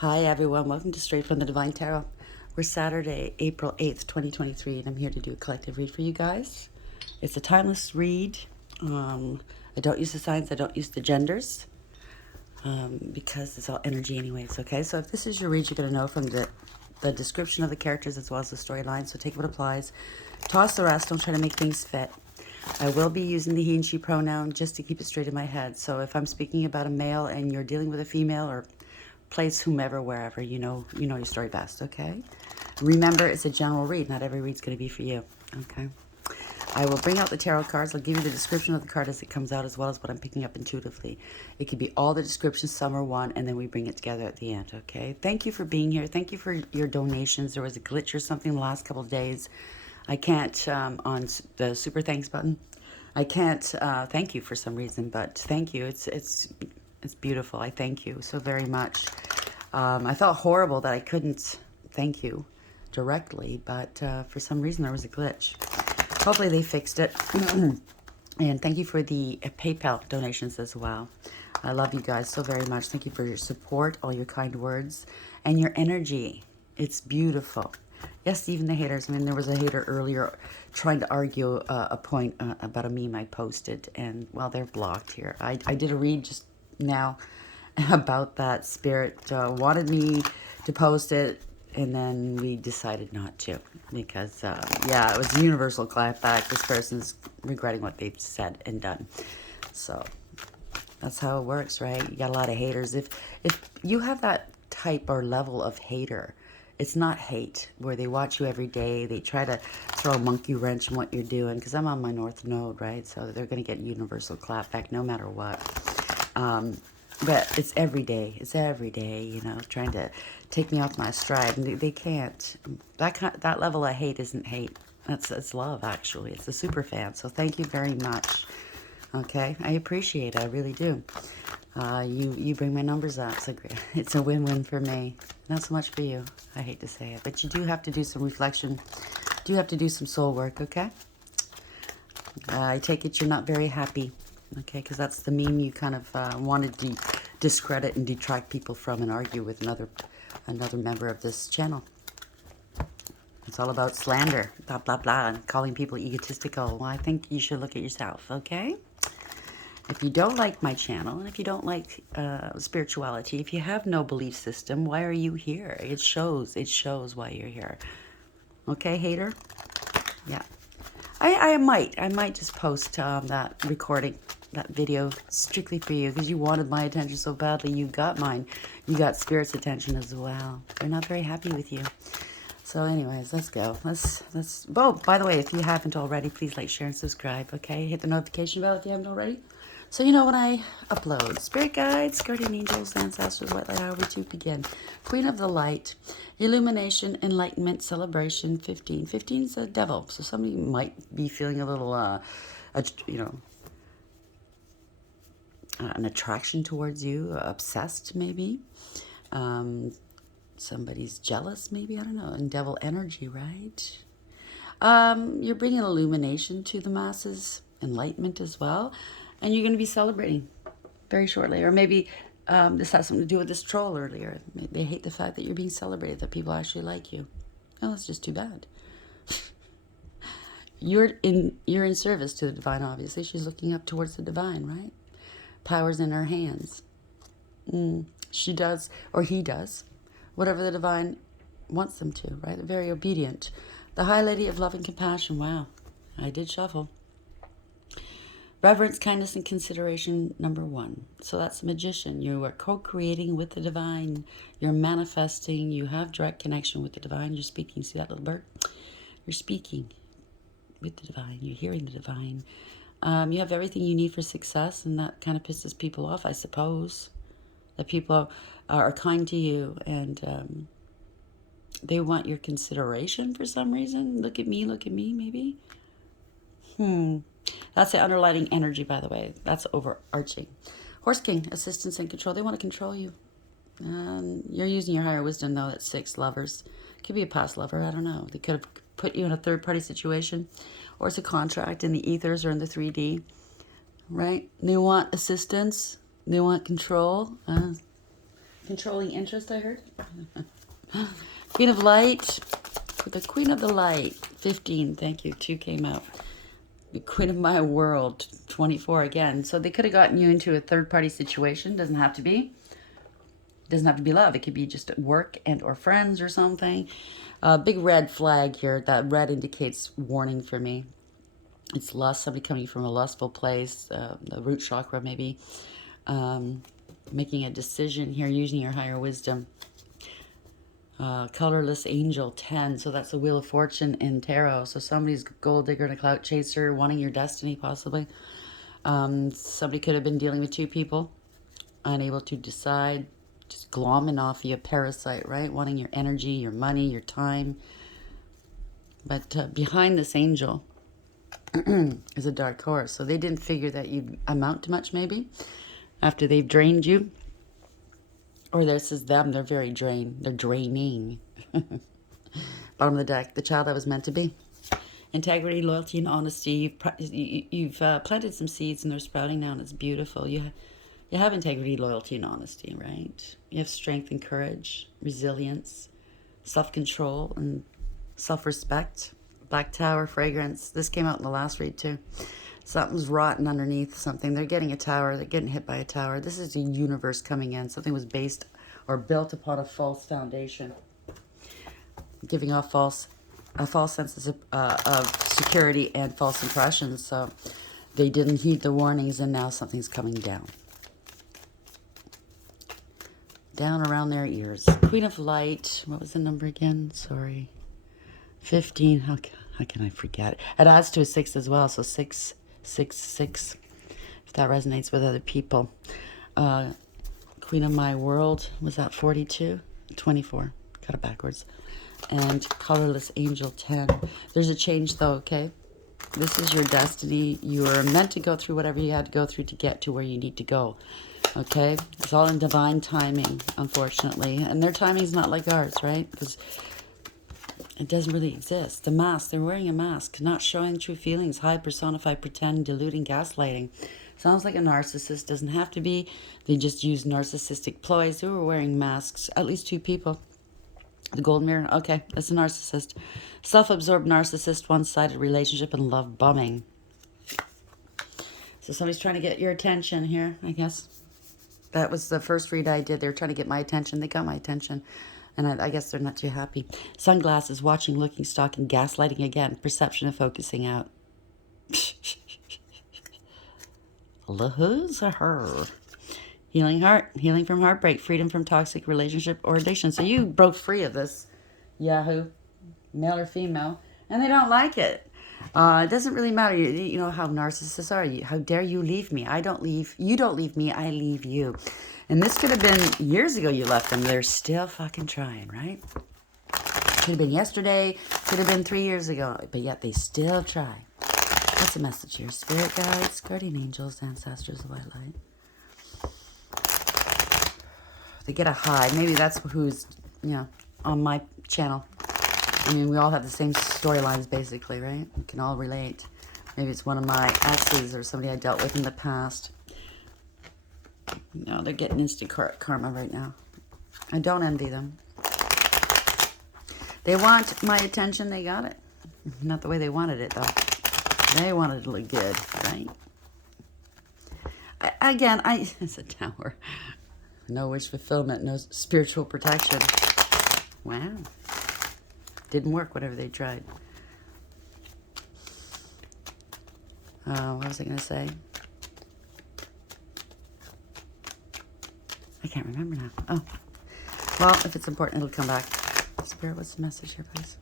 Hi everyone, welcome to Straight from the Divine Tarot. We're Saturday, April 8th, 2023, and I'm here to do a collective read for you guys. It's a timeless read. I don't use the signs, I don't use the genders, because it's all energy anyways, okay? So if this is your read, you're going to know from the description of the characters as well as the storyline, so take what applies. Toss the rest, don't try to make things fit. I will be using the he and she pronoun just to keep it straight in my head. So if I'm speaking about a male and you're dealing with a female, or place whomever, wherever, you know your story best, okay? Remember, it's a general read. Not every read's going to be for you, okay? I will bring out the tarot cards. I'll give you the description of the card as it comes out, as well as what I'm picking up intuitively. It could be all the descriptions, some are one, and then we bring it together at the end, okay? Thank you for being here. Thank you for your donations. There was a glitch or something the last couple of days. I can't, on the super thanks button, I can't thank you for some reason, but thank you. It's beautiful. I thank you so very much. I felt horrible that I couldn't thank you directly, but for some reason there was a glitch. Hopefully they fixed it. And thank you for the PayPal donations as well. I love you guys so very much. Thank you for your support, all your kind words, and your energy. It's beautiful. Yes, even the haters. I mean, there was a hater earlier trying to argue a point about a meme I posted, and, well, they're blocked here. I did a read just now about that. Spirit wanted me to post it, and then we decided not to because, yeah, it was a universal clapback. This person's regretting what they've said and done. So that's how it works, right? You got a lot of haters. If you have that type or level of hater, it's not hate, where they watch you every day. They try to throw a monkey wrench in what you're doing, because I'm on my North Node, right? So they're going to get universal clapback no matter what. But it's every day. It's every day, you know, trying to take me off my stride. And they can't. That level of hate isn't hate. It's love, actually. It's a super fan. So thank you very much. Okay? I appreciate it. I really do. You bring my numbers up. It's a win-win for me. Not so much for you. I hate to say it. But you do have to do some reflection. Do have to do some soul work, okay? I take it you're not very happy. Okay, because that's the meme you kind of wanted to discredit and detract people from and argue with another member of this channel. It's all about slander, blah, blah, blah, and calling people egotistical. Well, I think you should look at yourself, okay? If you don't like my channel, and if you don't like spirituality, if you have no belief system, why are you here? It shows why you're here. Okay, hater? Yeah. I might just post that recording, that video, strictly for you, because you wanted my attention so badly. You got mine. You got Spirit's attention as well. They're not very happy with you. So anyways, let's go. Let's oh, by the way, if you haven't already, please like, share, and subscribe, okay? Hit the notification bell if you haven't already, so you know when I upload. Spirit guides, guardian angels, ancestors, white light, however to begin. Queen of the light, illumination, enlightenment, celebration, 15. 15 is a devil, so somebody might be feeling a little, you know, an attraction towards you, obsessed maybe. Somebody's jealous maybe, I don't know. And devil energy, right? You're bringing illumination to the masses, enlightenment as well, and you're going to be celebrating very shortly. Or maybe this has something to do with this troll earlier. They hate the fact that you're being celebrated, that people actually like you. Oh, that's just too bad. You're in service to the divine, obviously. She's looking up towards the divine, right? Power's in her hands. She does, or he does, whatever the divine wants them to, right? They're very obedient. The High Lady of Love and Compassion. Wow, I did shuffle. Reverence, kindness, and consideration, number 1. So that's the Magician. You are co-creating with the divine. You're manifesting. You have direct connection with the divine. You're speaking. See that little bird? You're speaking with the divine. You're hearing the divine. You have everything you need for success, and that kind of pisses people off, I suppose. That people are kind to you, and they want your consideration for some reason. Look at me, maybe. That's the underlining energy, by the way. That's overarching. Horse King, assistance and control. They want to control you. You're using your higher wisdom, though. That's 6 lovers. Could be a past lover. I don't know. They could have put you in a third-party situation, or it's a contract in the ethers or in the 3D, right? They want assistance. They want control. Controlling interest, I heard. Queen of Light. The Queen of the Light. 15. Thank you. 2 came out. The Queen of My World. 24 again. So they could have gotten you into a third-party situation. Doesn't have to be. Doesn't have to be love. It could be just at work and or friends or something. Big red flag here. That red indicates warning for me. It's lust. Somebody coming from a lustful place. The root chakra maybe. Making a decision here using your higher wisdom. Colorless angel 10. So that's the Wheel of Fortune in tarot. So somebody's gold digger and a clout chaser wanting your destiny possibly. Somebody could have been dealing with 2 people. Unable to decide. Just glomming off you, a parasite, right? Wanting your energy, your money, your time. But behind this angel is a dark horse. So they didn't figure that you'd amount to much maybe. After they've drained you. Or this is them. They're very drained. They're draining. Bottom of the deck. The child that was meant to be. Integrity, loyalty, and honesty. You've planted some seeds and they're sprouting now and it's beautiful. You have integrity, loyalty, and honesty, right? You have strength and courage, resilience, self-control, and self-respect. Black Tower, fragrance. This came out in the last read too. Something's rotten underneath something. They're getting a tower. They're getting hit by a tower. This is the universe coming in. Something was based or built upon a false foundation. Giving off a false sense of security and false impressions. So they didn't heed the warnings and now something's coming down. Down around their ears. Queen of Light. What was the number again? Sorry. 15. How can I forget it? It adds to a 6 as well. So 6. If that resonates with other people. Queen of My World. Was that 42? 24. Got it backwards. And Colorless Angel 10. There's a change though, okay? This is your destiny. You are meant to go through whatever you had to go through to get to where you need to go. Okay? It's all in divine timing, unfortunately. And their timing is not like ours, right? Because it doesn't really exist. The mask, they're wearing a mask, not showing true feelings, hide, personify, pretend, deluding, gaslighting. Sounds like a narcissist, doesn't have to be. They just use narcissistic ploys. They were wearing masks, at least 2 people. The gold mirror, okay, that's a narcissist. Self-absorbed narcissist, one-sided relationship, and love bombing. So somebody's trying to get your attention here, I guess. That was the first read I did. They were trying to get my attention. They got my attention. And I guess they're not too happy. Sunglasses, watching, looking, stalking, gaslighting again. Perception of focusing out. Who's her? Healing heart, healing from heartbreak, freedom from toxic relationship or addiction. So you broke free of this, Yahoo, male or female, and they don't like it. It doesn't really matter. You know how narcissists are. How dare you leave me? I don't leave. You don't leave me. I leave you. And this could have been years ago you left them. They're still fucking trying, right? Could have been yesterday. Could have been 3 years ago. But yet they still try. What's the message here? Spirit guides, guardian angels, ancestors of white light. They get a high. Maybe that's who's, on my channel. I mean, we all have the same storylines, basically, right? We can all relate. Maybe it's one of my exes or somebody I dealt with in the past. No, they're getting instant karma right now. I don't envy them. They want my attention. They got it. Not the way they wanted it, though. They wanted it to look good, right? It's a tower. No wish fulfillment, no spiritual protection. Wow. Didn't work, whatever they tried. What was I going to say? I can't remember now. Oh. Well, if it's important, it'll come back. Spirit, what's the message here, please?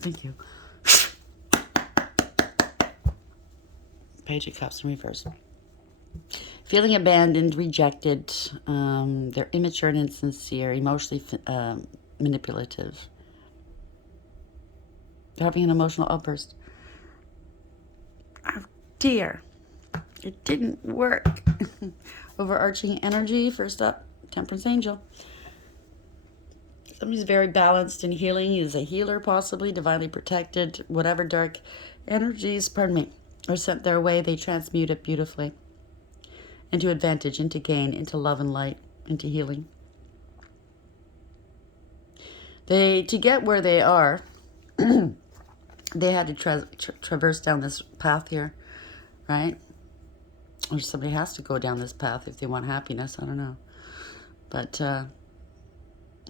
Thank you. Page of Cups in reverse. Feeling abandoned, rejected. They're immature and insincere, emotionally manipulative. They're having an emotional outburst. Oh dear. It didn't work. Overarching energy. First up, Temperance Angel. Somebody's very balanced and healing. Is a healer, possibly divinely protected. Whatever dark energies, pardon me, are sent their way, they transmute it beautifully into advantage, into gain, into love and light, into healing. To get where they are, they had to traverse down this path here, right? Or somebody has to go down this path if they want happiness. I don't know. But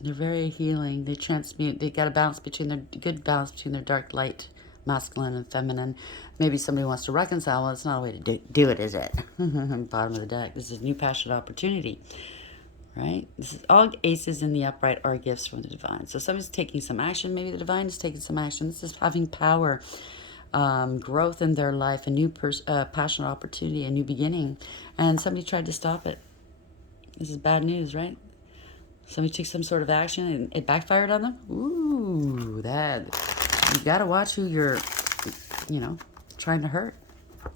they're very healing. They transmute. They got a balance between their good balance between their dark, light, masculine, and feminine. Maybe somebody wants to reconcile. Well, it's not a way to do it, is it? Bottom of the deck. This is new passionate opportunity, right? This is all aces in the upright are gifts from the divine. So somebody's taking some action. Maybe the divine is taking some action. This is having power, growth in their life, a new passionate opportunity, a new beginning, and somebody tried to stop it. This is bad news, right? Somebody took some sort of action and it backfired on them. Ooh, that, you gotta watch who you're, trying to hurt.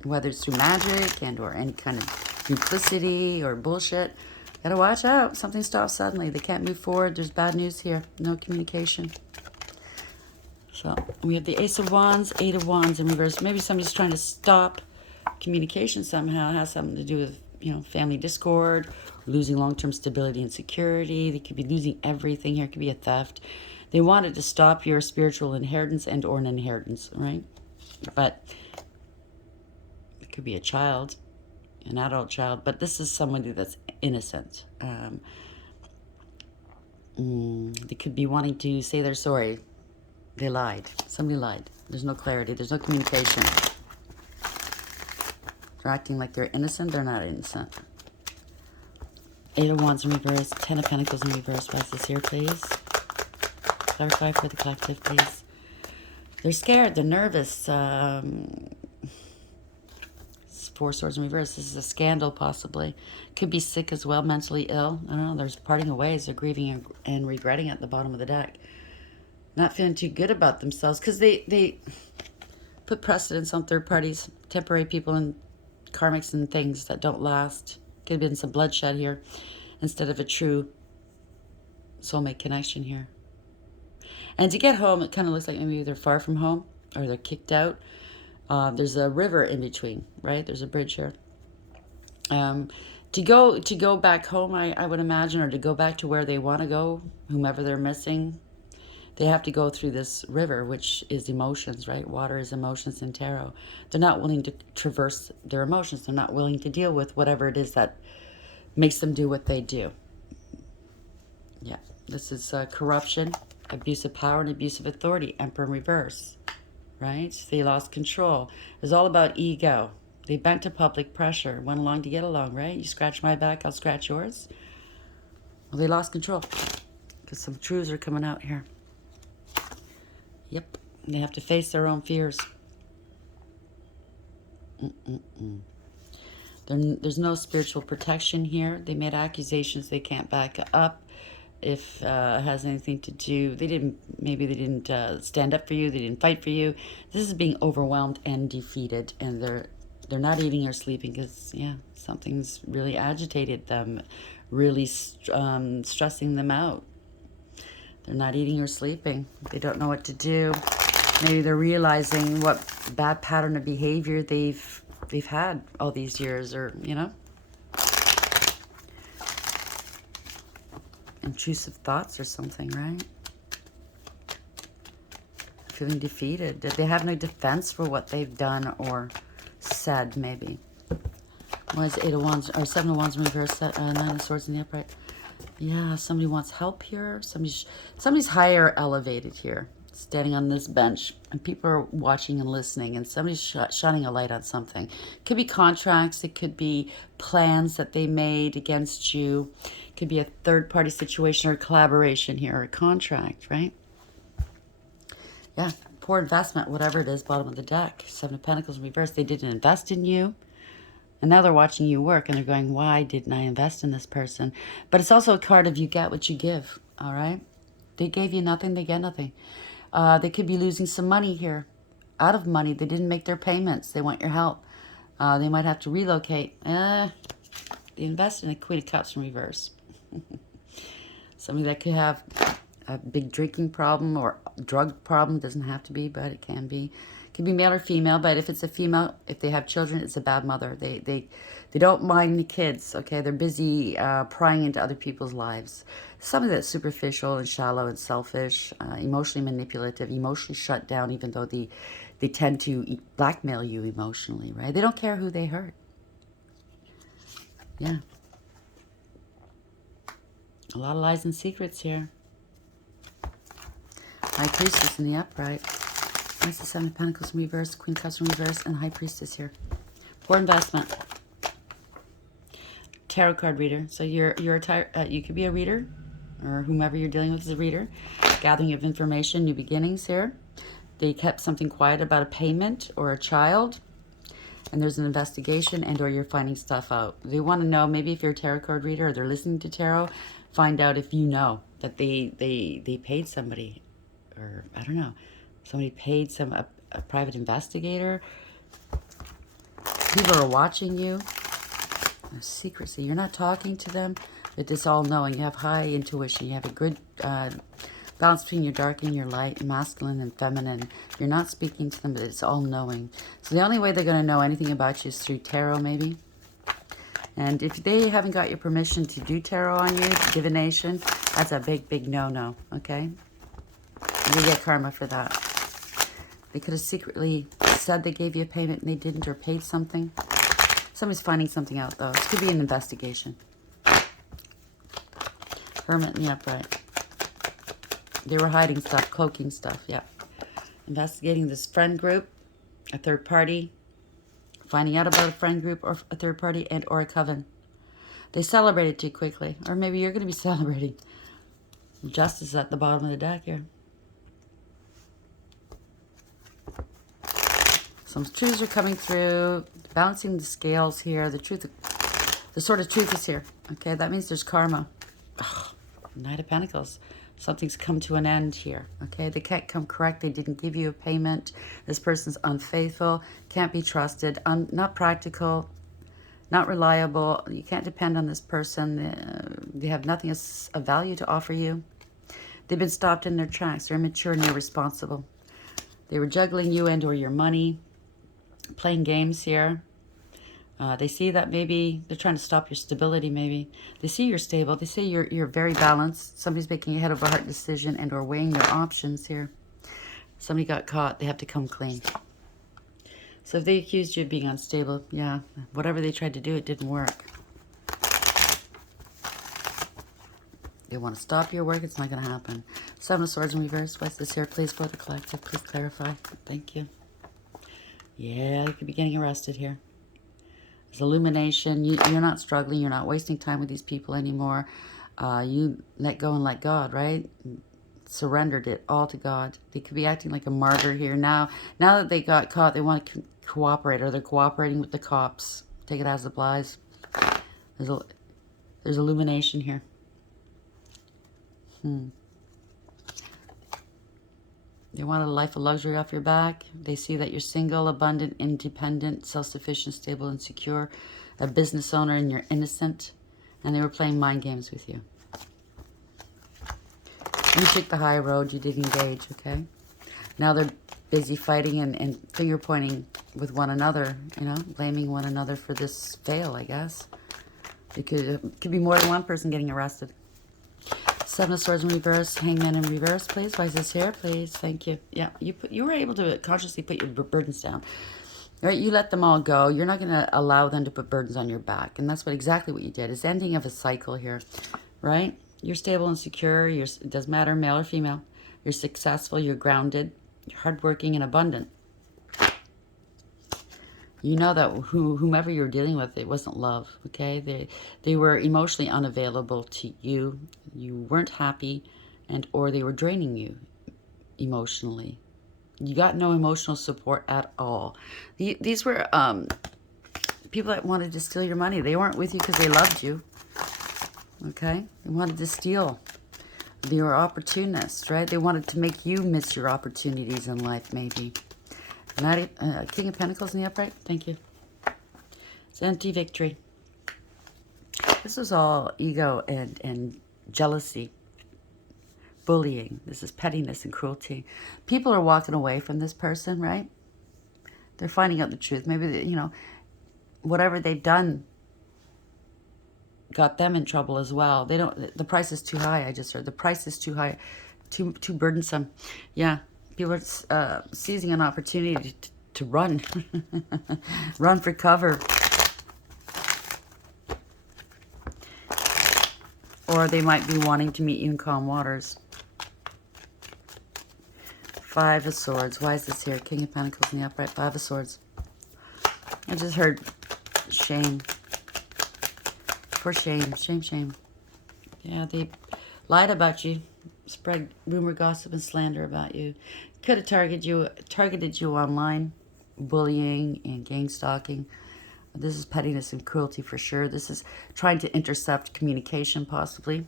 Whether it's through magic and or any kind of duplicity or bullshit. Gotta watch out. Something stops suddenly. They can't move forward. There's bad news here. No communication. So we have the Ace of Wands, Eight of Wands in reverse. Maybe somebody's trying to stop communication somehow. It has something to do with, family discord, losing long-term stability and security. They could be losing everything here. It could be a theft. They wanted to stop your spiritual inheritance and or an inheritance, right? But it could be a child, an adult child. But this is somebody that's innocent. They could be wanting to say they're sorry. They lied. Somebody lied. There's no clarity. There's no communication. They're acting like they're innocent. They're not innocent. Eight of Wands in reverse. Ten of Pentacles in reverse. Why is this here, please? Clarify for the collective, please. They're scared. They're nervous. Four Swords in reverse. This is a scandal, possibly. Could be sick as well, mentally ill. I don't know. There's parting of ways. They're grieving and regretting at the bottom of the deck. Not feeling too good about themselves because they put precedence on third parties, temporary people, and karmics and things that don't last. Could have been some bloodshed here instead of a true soulmate connection here. And to get home, it kind of looks like maybe they're far from home or they're kicked out. There's a river in between, right? There's a bridge here. To go back home, I would imagine, or to go back to where they want to go, whomever they're missing, they have to go through this river, which is emotions, right? Water is emotions in tarot. They're not willing to traverse their emotions. They're not willing to deal with whatever it is that makes them do what they do. Yeah, this is corruption, abuse of power, and abuse of authority. Emperor in reverse, right? They lost control. It was all about ego. They bent to public pressure, went along to get along, right? You scratch my back, I'll scratch yours. Well, they lost control because some truths are coming out here. Yep, they have to face their own fears. There's no spiritual protection here. They made accusations they can't back up. If it has anything to do, maybe they didn't stand up for you. They didn't fight for you. This is being overwhelmed and defeated, and they're not eating or sleeping because something's really agitated them, really stressing them out. They're not eating or sleeping. They don't know what to do. Maybe they're realizing what bad pattern of behavior they've had all these years, or intrusive thoughts or something, right? Feeling defeated. They have no defense for what they've done or said, maybe. Why is Eight of Wands or Seven of Wands in reverse? Nine of Swords in the upright. Yeah, somebody wants help here. Somebody's higher elevated here, standing on this bench, and people are watching and listening, and somebody's shining a light on something. It could be contracts. It could be plans that they made against you. It could be a third-party situation or a collaboration here, or a contract, right? Yeah, poor investment, whatever it is, bottom of the deck. Seven of Pentacles in reverse. They didn't invest in you. And now they're watching you work, and they're going, why didn't I invest in this person? But it's also a card of you get what you give, all right? They gave you nothing, they get nothing. They could be losing some money here. Out of money, they didn't make their payments. They want your help. They might have to relocate. They invest in a Queen of Cups in reverse. Somebody that could have a big drinking problem or drug problem. Doesn't have to be, but it can be. It can be male or female, but if it's a female, if they have children, it's a bad mother. They don't mind the kids, okay? They're busy prying into other people's lives. Something that's superficial and shallow and selfish, emotionally manipulative, emotionally shut down, even though they tend to blackmail you emotionally, right? They don't care who they hurt. Yeah. A lot of lies and secrets here. High Priestess in the upright. That's the Seven of Pentacles in reverse, Queen of Cups in reverse, and High Priestess here. Poor investment. Tarot card reader. So you could be a reader, or whomever you're dealing with is a reader. Gathering of information, new beginnings here. They kept something quiet about a payment or a child, and there's an investigation, and or you're finding stuff out. They want to know, maybe if you're a tarot card reader or they're listening to tarot, find out if you know that they paid somebody, or I don't know, somebody paid a private investigator. People are watching you. Secrecy. You're not talking to them, but it's all knowing. You have high intuition. You have a good balance between your dark and your light, masculine and feminine. You're not speaking to them, but it's all knowing. So the only way they're going to know anything about you is through tarot, maybe. And if they haven't got your permission to do tarot on you, divination, that's a big, big no-no, okay? You get karma for that. They could have secretly said they gave you a payment and they didn't, or paid something. Somebody's finding something out, though. This could be an investigation. Hermit in the upright. They were hiding stuff, cloaking stuff, yeah. Investigating this friend group, a third party, finding out about a friend group or a third party and or a coven. They celebrated too quickly, or maybe you're going to be celebrating. Justice is at the bottom of the deck here. Some truths are coming through, balancing the scales here. The sort of truth is here. Okay, that means there's karma. Ugh, Knight of Pentacles. Something's come to an end here. Okay, they can't come correct. They didn't give you a payment. This person's unfaithful, can't be trusted, not practical, not reliable. You can't depend on this person. They have nothing of value to offer you. They've been stopped in their tracks. They're immature and irresponsible. They were juggling you and or your money, playing games here. They see that maybe they're trying to stop your stability, maybe. They see you're stable. They say you're very balanced. Somebody's making a head-over-heart decision and or weighing your options here. Somebody got caught. They have to come clean. So if they accused you of being unstable, yeah, whatever they tried to do, it didn't work. They want to stop your work. It's not going to happen. Seven of Swords in reverse. What's this here? Please, for the collective. Please clarify. Thank you. Yeah, you could be getting arrested here. There's illumination. You're not struggling. You're not wasting time with these people anymore. You let go and let God, right? Surrendered it all to God. They could be acting like a martyr here. Now that they got caught, they want to cooperate, or they're cooperating with the cops. Take it as it applies. There's illumination here. They want a life of luxury off your back. They see that you're single, abundant, independent, self-sufficient, stable, and secure. A business owner, and you're innocent. And they were playing mind games with you. You took the high road. You did engage, okay? Now they're busy fighting and finger-pointing with one another, you know, blaming one another for this fail, I guess. It could be more than one person getting arrested. Seven of Swords in reverse, Hangman in reverse, please. Why is this here, please? Thank you. Yeah, you were able to consciously put your burdens down. All right, you let them all go. You're not going to allow them to put burdens on your back, and that's exactly what you did. It's ending of a cycle here, right? You're stable and secure. It doesn't matter, male or female. You're successful. You're grounded. You're hardworking and abundant. You know that whomever you're dealing with, it wasn't love, okay? They were emotionally unavailable to you. You weren't happy, or they were draining you emotionally. You got no emotional support at all. These were people that wanted to steal your money. They weren't with you because they loved you, okay? They wanted to steal. They were opportunists, right? They wanted to make you miss your opportunities in life, maybe. King of Pentacles in the upright. Thank you. It's empty victory. This was all ego and jealousy. bullying. This is pettiness and cruelty. People are walking away from this person, right? They're finding out the truth. Maybe, you know, whatever they've done got them in trouble as well. They don't, the price is too high, I just heard. The price is too high, too burdensome. Yeah, people are seizing an opportunity to run. Run for cover. Or they might be wanting to meet you in calm waters. Five of Swords. Why is this here? King of Pentacles in the upright. Five of Swords. I just heard shame. For shame. Shame, shame. Yeah, they lied about you. Spread rumor, gossip, and slander about you. Could have targeted you online. Bullying and gang stalking. This is pettiness and cruelty for sure. This is trying to intercept communication, possibly.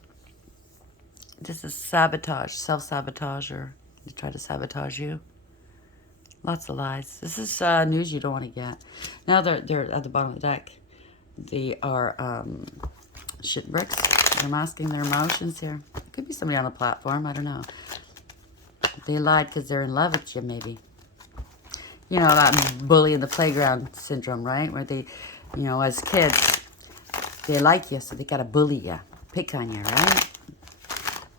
This is sabotage, self-sabotage, or they try to sabotage you. Lots of lies. This is news you don't want to get. Now they're at the bottom of the deck. They are shipwrecks. They're masking their emotions here. It could be somebody on the platform. I don't know. They lied because they're in love with you, maybe. You know, that bully in the playground syndrome, right? Where they, you know, as kids, they like you, so they got to bully you, pick on you, right?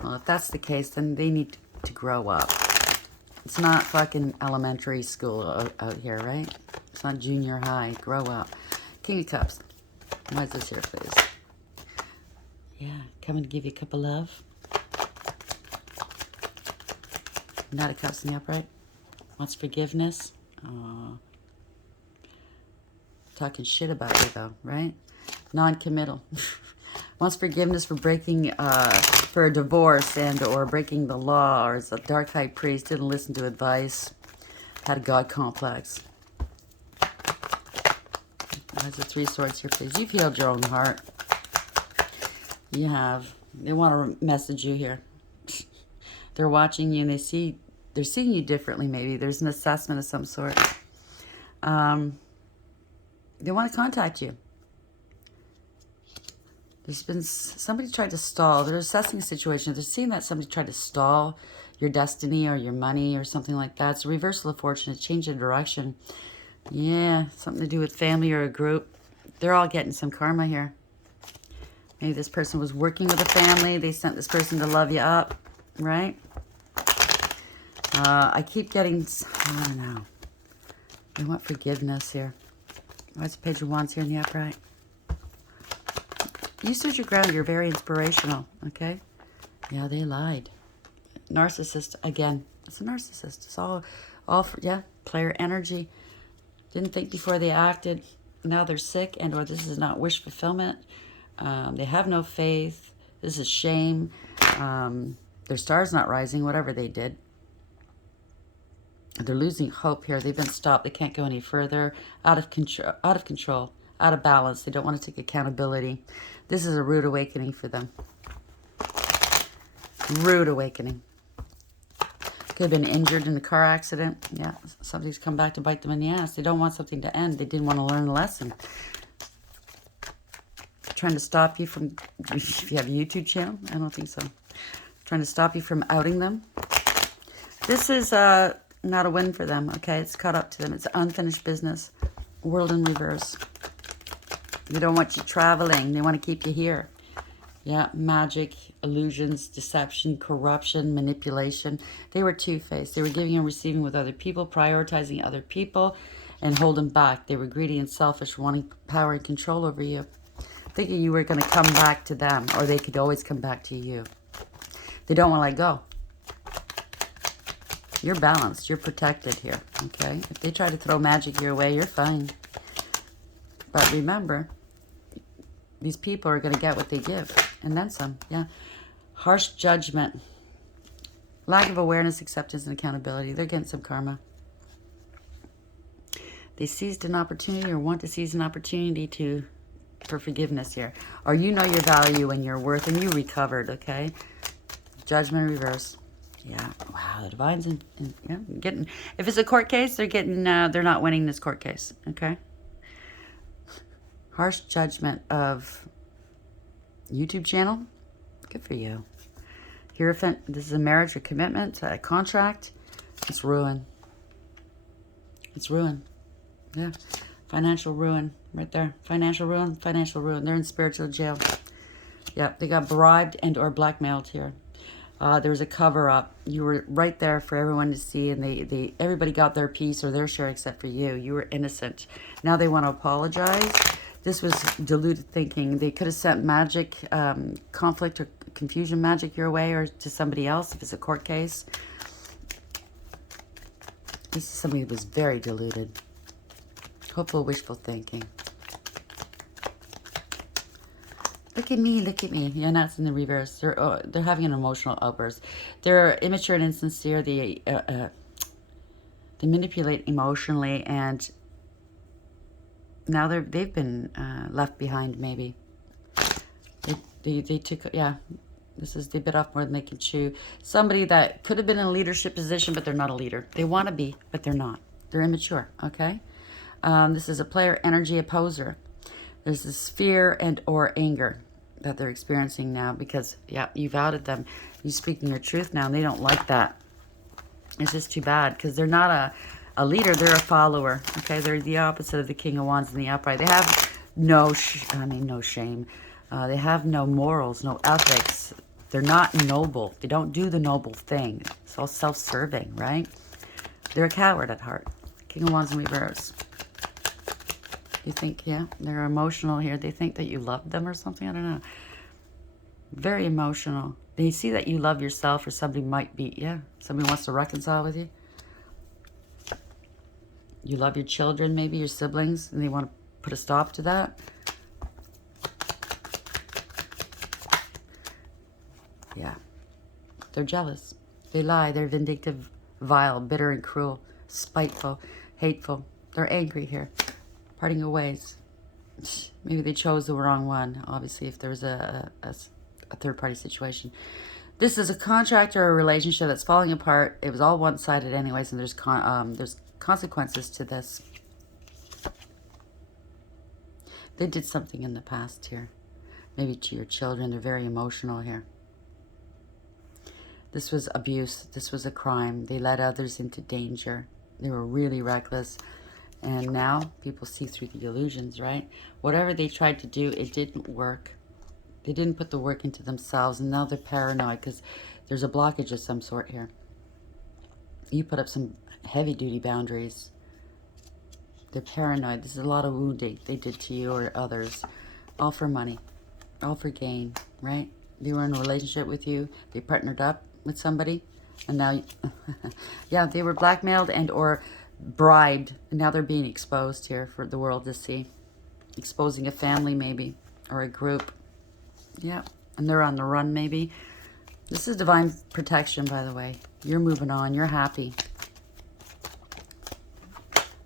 Well, if that's the case, then they need to grow up. It's not fucking elementary school out here, right? It's not junior high. Grow up. King of Cups. Why is this here, please? Yeah, coming to give you a cup of love. Knight of Cups in the upright. Wants forgiveness. Talking shit about you, though, right? Non-committal. Wants forgiveness for breaking, for a divorce and or breaking the law, or is a dark high priest, didn't listen to advice, had a God complex. There's the Three Swords here, please. You've healed your own heart. You have. They want to message you here. They're watching you and they're seeing you differently, maybe. There's an assessment of some sort. They want to contact you. There's been somebody tried to stall. They're assessing a situation. They're seeing that somebody tried to stall your destiny or your money or something like that. It's a reversal of fortune, a change of direction. Yeah, something to do with family or a group. They're all getting some karma here. Maybe this person was working with a family. They sent this person to love you up, right? I keep getting, I don't know. I want forgiveness here. Why's the Page of Wands here in the upright? You stood your ground. You're very inspirational, okay? Yeah, they lied. Narcissist, again. It's a narcissist. It's all yeah, player energy. Didn't think before they acted. Now they're sick and or this is not wish fulfillment. They have no faith. This is shame. Their star's not rising, whatever they did. They're losing hope here. They've been stopped. They can't go any further. Out of control, out of balance. They don't want to take accountability. This is a rude awakening for them. Rude awakening. Could have been injured in a car accident. Yeah, something's come back to bite them in the ass. They don't want something to end. They didn't want to learn a lesson. Trying to stop you from, if you have a YouTube channel, I don't think so. Trying to stop you from outing them. This is not a win for them, okay? It's caught up to them. It's unfinished business. World in reverse. They don't want you traveling. They want to keep you here. Yeah, magic, illusions, deception, corruption, manipulation. They were two-faced. They were giving and receiving with other people, prioritizing other people, and holding back. They were greedy and selfish, wanting power and control over you. Thinking you were going to come back to them, or they could always come back to you. They don't want to let go. You're balanced. You're protected here, okay? If they try to throw magic your way, you're fine. But remember, these people are going to get what they give, and then some, yeah. Harsh judgment. Lack of awareness, acceptance, and accountability. They're getting some karma. They seized an opportunity or want to seize an opportunity for forgiveness here. Or you know your value and your worth, and you recovered, okay? Judgment reverse. Yeah, wow, the Divine's yeah, getting, if it's a court case, they're getting, they're not winning this court case, okay? Harsh judgment of YouTube channel. Good for you. Hierophant, this is a marriage, a commitment, a contract. It's ruin. It's ruin. Yeah. Financial ruin right there. Financial ruin, financial ruin. They're in spiritual jail. Yeah, they got bribed and or blackmailed here. There was a cover-up. You were right there for everyone to see, and everybody got their piece or their share except for you. You were innocent. Now they want to apologize. This was deluded thinking. They could have sent magic, conflict or confusion magic your way or to somebody else if it's a court case. This is somebody who was very deluded. Hopeful, wishful thinking. Look at me, look at me. Yeah, that's in the reverse. They're having an emotional outburst. They're immature and insincere. They manipulate emotionally, and now they've been left behind. Maybe they took, yeah. They bit off more than they can chew. Somebody that could have been in a leadership position, but they're not a leader. They want to be, but they're not. They're immature. Okay. This is a player energy opposer. There's this fear and or anger that they're experiencing now because, yeah, you've outed them. You're speaking your truth now, and they don't like that. It's just too bad because they're not a leader. They're a follower. Okay, they're the opposite of the King of Wands in the upright. They have no shame. They have no morals, no ethics. They're not noble. They don't do the noble thing. It's all self-serving, right? They're a coward at heart. King of Wands in reverse. You think, yeah, they're emotional here. They think that you love them or something. I don't know. Very emotional. They see that you love yourself or somebody might be, yeah, somebody wants to reconcile with you. You love your children, maybe your siblings, and they want to put a stop to that. Yeah. They're jealous. They lie. They're vindictive, vile, bitter and cruel, spiteful, hateful. They're angry here. Parting your ways. Maybe they chose the wrong one, obviously, if there was a third-party situation. This is a contract or a relationship that's falling apart. It was all one-sided anyways, and there's consequences to this. They did something in the past here. Maybe to your children. They're very emotional here. This was abuse. This was a crime. They led others into danger. They were really reckless. And now people see through the illusions, right? Whatever they tried to do, it didn't work. They didn't put the work into themselves, and now they're paranoid because there's a blockage of some sort here. You put up some heavy-duty boundaries. They're paranoid. This is a lot of wounding they did to you or others. All for money. All for gain, right? They were in a relationship with you. They partnered up with somebody. And now, yeah, they were blackmailed and or bribed, and now they're being exposed here for the world to see. Exposing a family maybe, or a group. Yeah, and they're on the run maybe. This is divine protection, by the way. You're moving on. You're happy.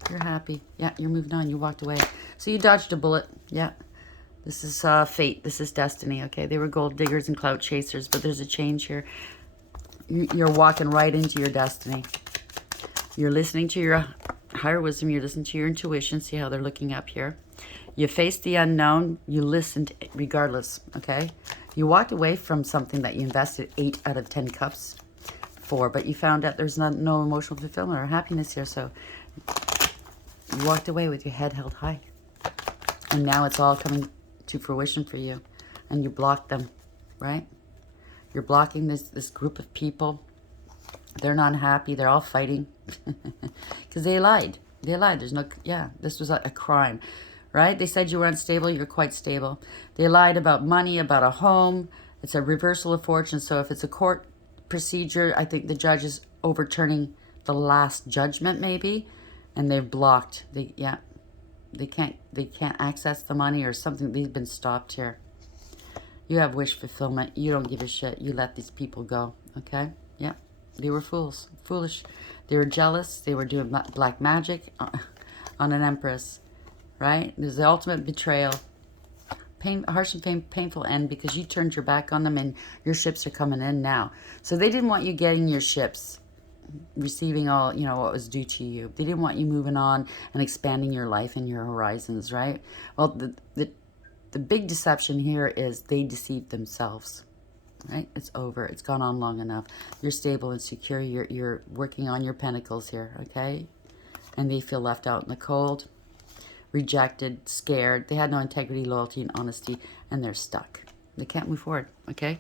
You're happy. Yeah, you're moving on. You walked away. So you dodged a bullet. Yeah. This is fate. This is destiny, okay? They were gold diggers and clout chasers, but there's a change here. You're walking right into your destiny. You're listening to your higher wisdom. You're listening to your intuition. See how they're looking up here. You faced the unknown. You listened regardless, okay? You walked away from something that you invested 8 out of 10 cups for, but you found out there's no emotional fulfillment or happiness here, so you walked away with your head held high. And now it's all coming to fruition for you, and you blocked them, right? You're blocking this group of people. They're not happy. They're all fighting because they lied. They lied. There's no, yeah, this was a crime, right? They said you were unstable. You're quite stable. They lied about money, about a home. It's a reversal of fortune. So if it's a court procedure, I think the judge is overturning the last judgment maybe, and they've blocked. They can't access the money or something. They've been stopped here. You have wish fulfillment. You don't give a shit. You let these people go, okay? Yeah. They were fools, foolish. They were jealous. They were doing black magic on an empress, right? There's the ultimate betrayal. Harsh and painful end because you turned your back on them and your ships are coming in now. So they didn't want you getting your ships, receiving all, what was due to you. They didn't want you moving on and expanding your life and your horizons, right? Well, the big deception here is they deceived themselves. right? It's over. It's gone on long enough. You're stable and secure. You're working on your pentacles here, okay? And they feel left out in the cold, rejected, scared. They had no integrity, loyalty, and honesty, and they're stuck. They can't move forward, okay?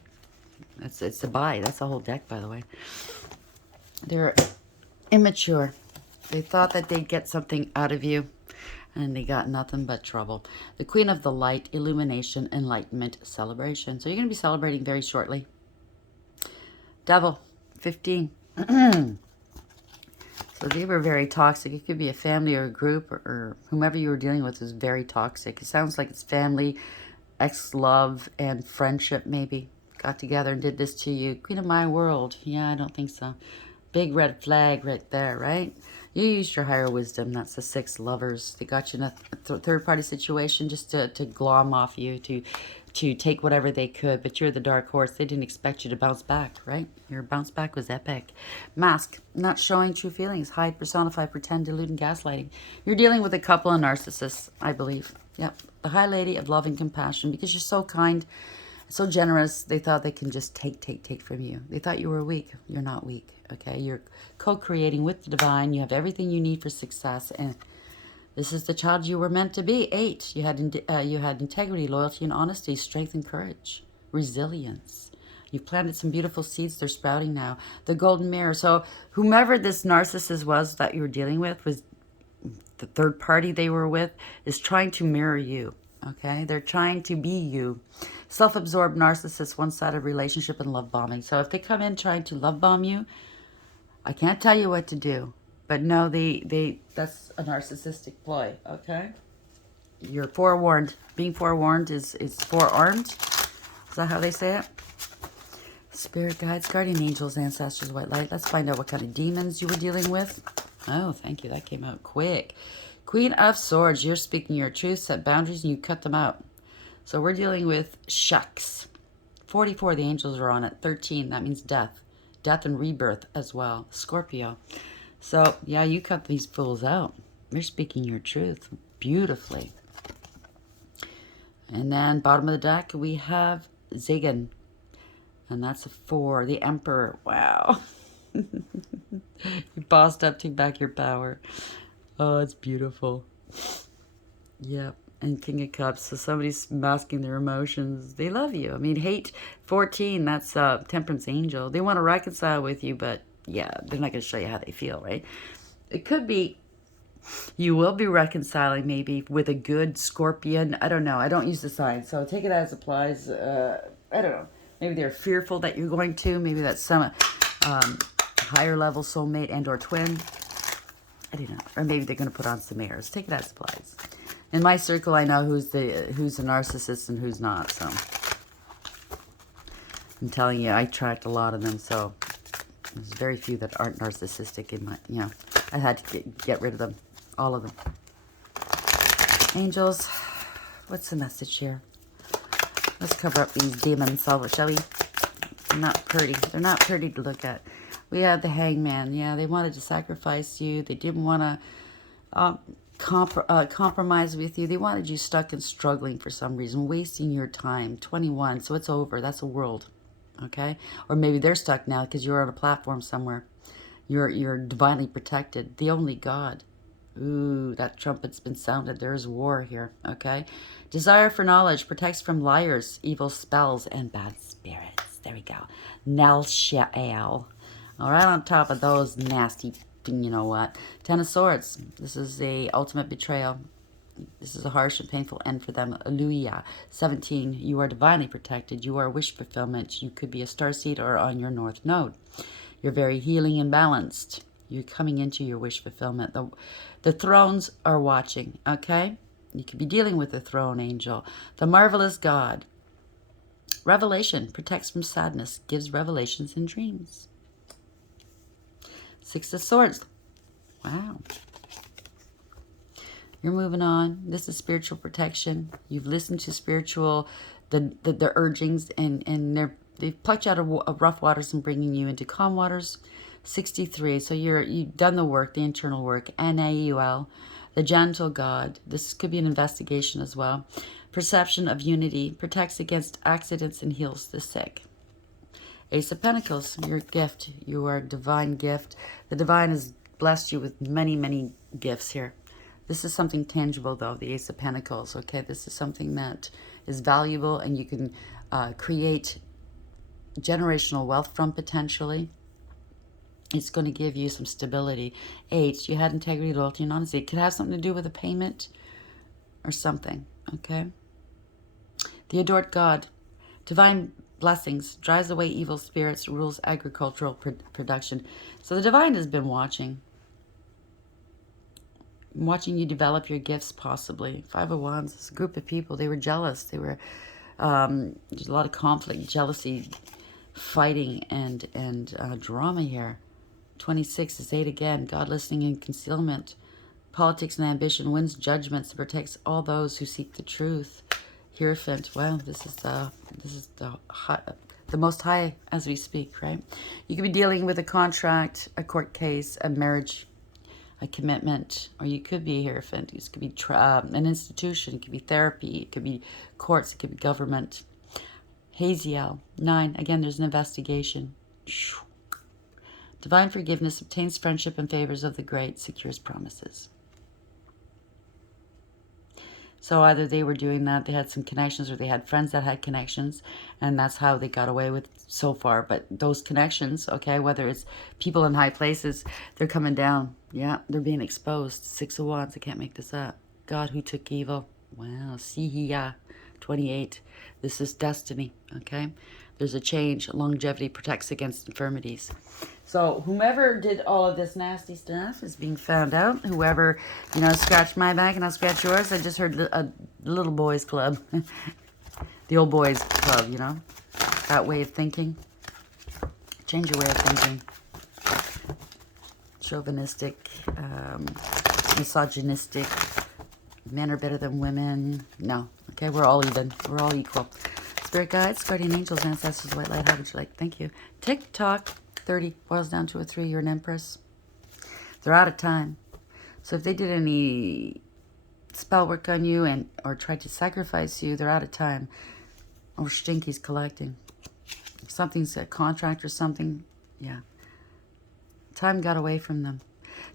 It's a buy. That's the whole deck, by the way. They're immature. They thought that they'd get something out of you, and they got nothing but trouble. The Queen of the Light, illumination, enlightenment, celebration. So you're going to be celebrating very shortly. Devil, 15. So they were very toxic. It could be a family or a group, or whomever you were dealing with is very toxic. It sounds like it's family, ex-love, and friendship maybe. Got together and did this to you. Queen of my world. Yeah, I don't think so. Big red flag right there, right? You used your higher wisdom. That's the 6 lovers. They got you in a third-party situation just to glom off you, to take whatever they could. But you're the dark horse. They didn't expect you to bounce back, right? Your bounce back was epic. Mask, not showing true feelings. Hide, personify, pretend, delude, and gaslighting. You're dealing with a couple of narcissists, I believe. Yep. The High Lady of Love and Compassion. Because you're so kind, so generous, they thought they can just take from you. They thought you were weak. You're not weak, okay? You're co-creating with the divine. You have everything you need for success, and this is the child you were meant to be. 8. You had integrity, loyalty, and honesty, strength and courage, resilience. You've planted some beautiful seeds. They're sprouting now. The golden mirror. So whomever this narcissist was that you were dealing with, was the third party they were with, is trying to mirror you. Okay? They're trying to be you. Self-absorbed narcissist, one-sided relationship and love bombing. So if they come in trying to love bomb you, I can't tell you what to do. But no, that's a narcissistic ploy, okay? You're forewarned. Being forewarned is forearmed. Is that how they say it? Spirit guides, guardian angels, ancestors, white light. Let's find out what kind of demons you were dealing with. Oh, thank you. That came out quick. Queen of Swords. You're speaking your truth, set boundaries, and you cut them out. So we're dealing with shucks. 44, the angels are on it. 13, that means death. Death and rebirth as well. Scorpio. So, yeah, you cut these fools out. You're speaking your truth beautifully. And then, bottom of the deck, we have Zigan. And that's a 4. The Emperor. Wow. You bossed up, take back your power. Oh, it's beautiful. Yep. And King of Cups. So somebody's masking their emotions. They love you. I mean, hate, 14. That's Temperance Angel. They want to reconcile with you, but yeah, they're not going to show you how they feel, right? It could be you will be reconciling maybe with a good Scorpion. I don't know. I don't use the signs, so take it as applies. I don't know. Maybe they're fearful that you're going to. Maybe that's some higher level soulmate and or twin. I don't know. Or maybe they're going to put on some airs. Take it as applies. In my circle, I know who's a narcissist and who's not. So I'm telling you, I attract a lot of them. So there's very few that aren't narcissistic in my, you know, I had to get rid of them, all of them. Angels, what's the message here? Let's cover up these demons, shall we? They're not pretty. They're not pretty to look at. We have the Hangman. Yeah, they wanted to sacrifice you. They didn't want to compromise with you. They wanted you stuck and struggling for some reason, wasting your time. 21, so it's over. That's a world. Okay? Or maybe they're stuck now because you're on a platform somewhere. You're divinely protected. The only God. Ooh, that trumpet's been sounded. There's war here. Okay? Desire for knowledge protects from liars, evil spells, and bad spirits. There we go. Nel Sha'el. All right, on top of those nasty, you know what. 10 of Swords. This is the ultimate betrayal. This is a harsh and painful end for them. Hallelujah. 17, you are divinely protected. You are wish fulfillment. You could be a starseed or on your north node. You're very healing and balanced. You're coming into your wish fulfillment. The thrones are watching, okay? You could be dealing with the throne angel. The marvelous God. Revelation protects from sadness. Gives revelations in dreams. 6 of Swords. Wow. You're moving on. This is spiritual protection. You've listened to spiritual, the urgings, and they've plucked you out of rough waters and bringing you into calm waters. 63. So you've done the work, the internal work. Naul, the gentle God. This could be an investigation as well. Perception of unity protects against accidents and heals the sick. Ace of Pentacles, your gift. You are a divine gift. The divine has blessed you with many, many gifts here. This is something tangible, though, the Ace of Pentacles, okay? This is something that is valuable, and you can create generational wealth from, potentially. It's going to give you some stability. 8, you had integrity, loyalty, and honesty. It could have something to do with a payment or something, okay? The adored God, divine blessings, drives away evil spirits, rules agricultural production. So the divine has been watching you develop your gifts, possibly. 5 of Wands, this group of people, they were jealous. They were, there's a lot of conflict, jealousy, fighting, and drama here. 26 is 8 again, God listening in concealment. Politics and ambition wins judgments and protects all those who seek the truth. Hierophant, well, this is the most high as we speak, right? You could be dealing with a contract, a court case, a marriage, a commitment, or you could be a Hierophant. This could be an institution, it could be therapy, it could be courts, it could be government. Haziel, 9, again, there's an investigation. Divine forgiveness obtains friendship and favors of the great, secures promises. So either they were doing that, they had some connections, or they had friends that had connections, and that's how they got away with so far. But those connections, okay, whether it's people in high places, they're coming down. Yeah, they're being exposed. 6 of Wands, I can't make this up. God who took evil. Wow, see 28. This is destiny, okay? There's a change. Longevity protects against infirmities. So whomever did all of this nasty stuff is being found out. Whoever, scratched my back and I'll scratch yours. I just heard a little boys club. The old boys club, that way of thinking. Change your way of thinking. Chauvinistic, misogynistic. Men are better than women. No. Okay, we're all even. We're all equal. Spirit guides, guardian angels, ancestors, white light, how would you like? Thank you. Tick-tock, 30, boils down to a 3. You're an empress. They're out of time. So if they did any spell work on you or tried to sacrifice you, they're out of time. Or Stinky's collecting. Something's a contract or something. Yeah. Time got away from them.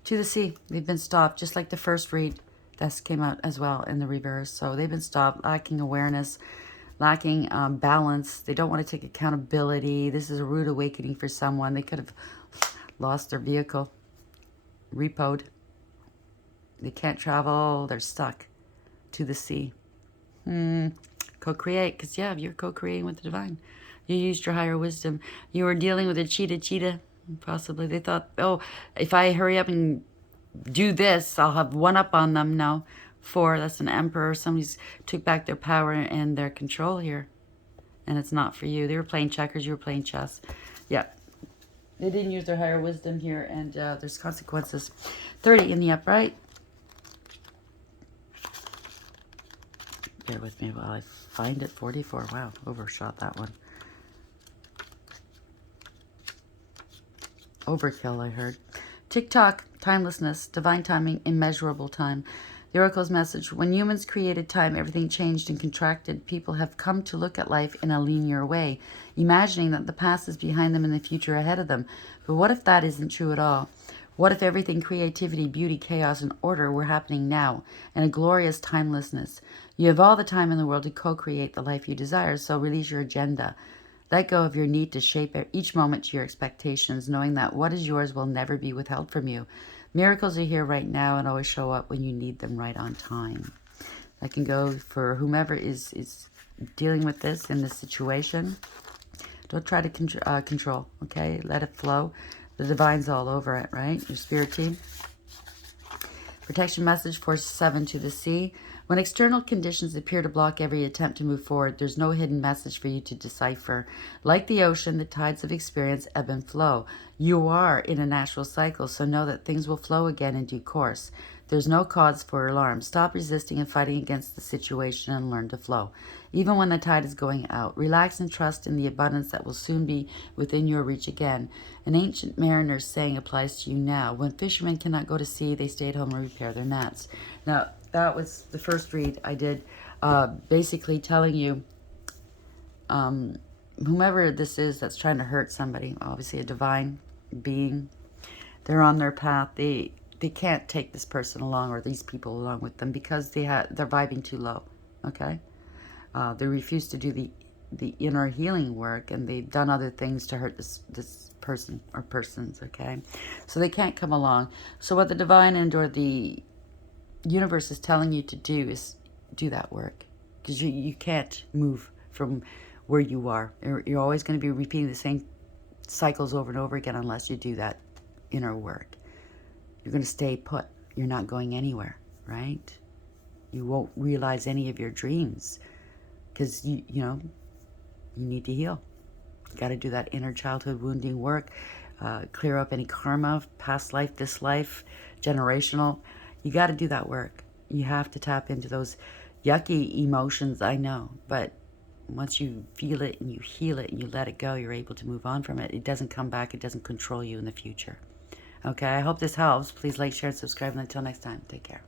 To the sea, they've been stopped, just like the first read. That came out as well in the reverse. So they've been stopped, lacking awareness, lacking balance. They don't want to take accountability. This is a rude awakening for someone. They could have lost their vehicle, repoed. They can't travel. They're stuck to the sea. Co-create, because you're co-creating with the divine. You used your higher wisdom. You were dealing with a cheetah. Possibly they thought, oh, if I hurry up and do this, I'll have one up on them. No. 4, that's an emperor. Somebody's took back their power and their control here. And it's not for you. They were playing checkers, you were playing chess. Yeah. They didn't use their higher wisdom here, and there's consequences. 30 in the upright. Bear with me while I find it. 44. Wow, overshot that one. Overkill, I heard. Tick-tock, timelessness, divine timing, immeasurable time. The Oracle's message, when humans created time, everything changed and contracted. People have come to look at life in a linear way, imagining that the past is behind them and the future ahead of them. But what if that isn't true at all? What if everything, creativity, beauty, chaos, and order were happening now, in a glorious timelessness? You have all the time in the world to co-create the life you desire, so release your agenda. Let go of your need to shape each moment to your expectations, knowing that what is yours will never be withheld from you. Miracles are here right now and always show up when you need them right on time. That can go for whomever is dealing with this in this situation. Don't try to control, okay? Let it flow. The divine's all over it, right? Your spirit team. Protection message, force 7 to the sea. When external conditions appear to block every attempt to move forward, there's no hidden message for you to decipher. Like the ocean, the tides of experience ebb and flow. You are in a natural cycle, so know that things will flow again in due course. There's no cause for alarm. Stop resisting and fighting against the situation and learn to flow. Even when the tide is going out, relax and trust in the abundance that will soon be within your reach again. An ancient mariner's saying applies to you now. When fishermen cannot go to sea, they stay at home and repair their nets. Now, that was the first read I did, basically telling you whomever this is that's trying to hurt somebody, obviously a divine being, they're on their path. They can't take this person along or these people along with them because they're vibing too low. Okay, they refuse to do the inner healing work, and they've done other things to hurt this person or persons. Okay, so they can't come along. So what the divine and or the universe is telling you to do is do that work, because you can't move from where you are. You're always going to be repeating the same cycles over and over again unless you do that inner work. You're going to stay put. You're not going anywhere, right? You won't realize any of your dreams because you need to heal. You got to do that inner childhood wounding work, clear up any karma, past life, this life, generational. You got to do that work. You have to tap into those yucky emotions, I know, but once you feel it and you heal it and you let it go, you're able to move on from it. It doesn't come back. It doesn't control you in the future. Okay, I hope this helps. Please like, share, and subscribe. And until next time, take care.